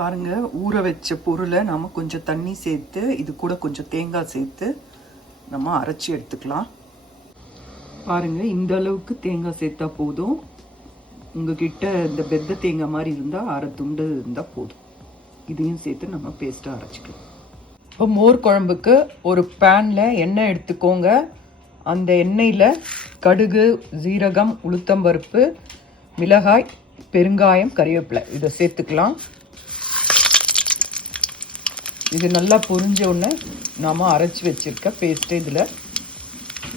பாருங்கள், ஊற வச்ச பொருளை நம்ம கொஞ்சம் தண்ணி சேர்த்து இது கூட கொஞ்சம் தேங்காய் சேர்த்து நம்ம அரைச்சி எடுத்துக்கலாம். பாருங்கள், இந்த அளவுக்கு தேங்காய் சேர்த்தா போதும். உங்ககிட்ட இந்த பெத்த தேங்காய் மாதிரி இருந்தால் அரை துண்டு இருந்தால் போதும். இதையும் சேர்த்து நம்ம பேஸ்ட்டாக அரைச்சிக்கலாம். இப்போ மோர் குழம்புக்கு ஒரு பேனில் எண்ணெய் எடுத்துக்கோங்க. அந்த எண்ணெயில் கடுகு, ஜீரகம், உளுத்தம்பருப்பு, மிளகாய், பெருங்காயம், கறிவேப்பிலை இதை சேர்த்துக்கலாம். இது நல்லா பொரிஞ்ச உடனே நாம் அரைச்சி வச்சுருக்க பேஸ்ட்டு இதில்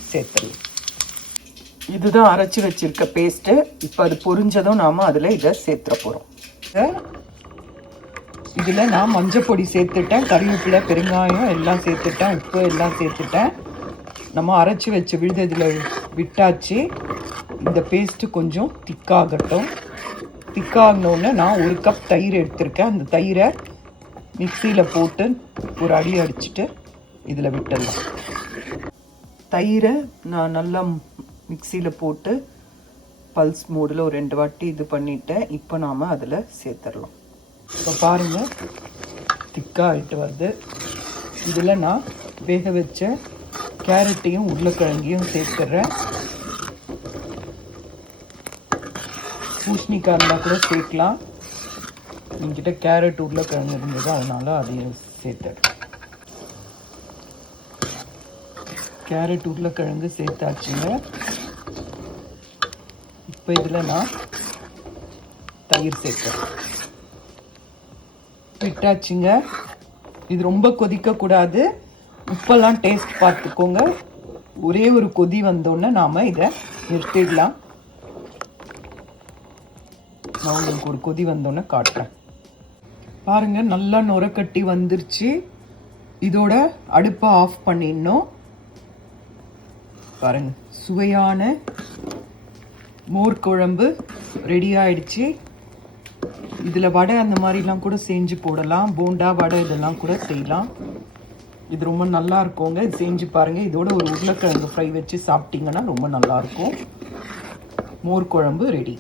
சேர்த்துடலாம். இதுதான் அரைச்சி வச்சுருக்க பேஸ்ட்டு. இப்போ அது பொரிஞ்சதும் நாம் அதில் இதை சேர்த்துட போகிறோம். இதில் நான் மஞ்சள் பொடி சேர்த்துட்டேன், கறிவேப்பிலை, பெருங்காயம் எல்லாம் சேர்த்துட்டேன், உப்பு எல்லாம் சேர்த்துட்டேன். நம்ம அரைச்சி வச்ச விழுது இதில் விட்டாச்சு. இந்த பேஸ்ட்டு கொஞ்சம் திக்காகட்டும். திக்காகினோடனே நான் 1 கப் தயிர் எடுத்திருக்கேன். அந்த தயிரை மிக்சியில் போட்டு ஒரு அடி அடிச்சுட்டு இதில் விட்டுடலாம். தயிரை நான் நல்லா மிக்சியில் போட்டு பல்ஸ் மோடில் ஒரு 2 வாட்டி இது பண்ணிவிட்டேன். இப்போ நாம் அதில் சேர்த்துடலாம். இப்போ பாருங்கள், திக்காகிட்டு வருது. இதில் நான் வேக வச்ச கேரட்டையும் உருளைக்கிழங்கையும் சேர்த்துட்றேன். பூசணிக்காய் இருந்தால் கூட சேர்க்கலாம். என்கிட்ட கேரட் உருளைக்கிழங்கு இருந்தது, அதனால் அதையும் சேர்த்துறேன். கேரட் உருளைக்கிழங்கு சேர்த்தாச்சுங்க. இப்போ இதில் நான் தயிர் சேர்த்துறேன். விட்டாச்சுங்க. இது ரொம்ப கொதிக்கக்கூடாது. உப்பெல்லாம் டேஸ்ட் பார்த்துக்கோங்க. ஒரே ஒரு கொதி வந்தோடனே நாம் இதை நிறுத்திடலாம். நான் உங்களுக்கு ஒரு கொதி வந்தோடனே காட்டுறேன். பாருங்கள், நல்லா நுரக்கட்டி வந்துருச்சு. இதோட அடுப்பை ஆஃப் பண்ணிடணும். பாருங்கள், சுவையான மோர் குழம்பு ரெடி ஆயிடுச்சு. இதில் வடை அந்த மாதிரிலாம் கூட செஞ்சு போடலாம். போண்டா, வடை இதெல்லாம் கூட செய்யலாம். இது ரொம்ப நல்லா இருக்குங்க. இது செஞ்சு பாருங்கள். இதோட ஒரு உருளைக்கிழங்கு ஃப்ரை வச்சு சாப்பிட்டிங்கன்னா ரொம்ப நல்லாயிருக்கும். மோர் குழம்பு ரெடி.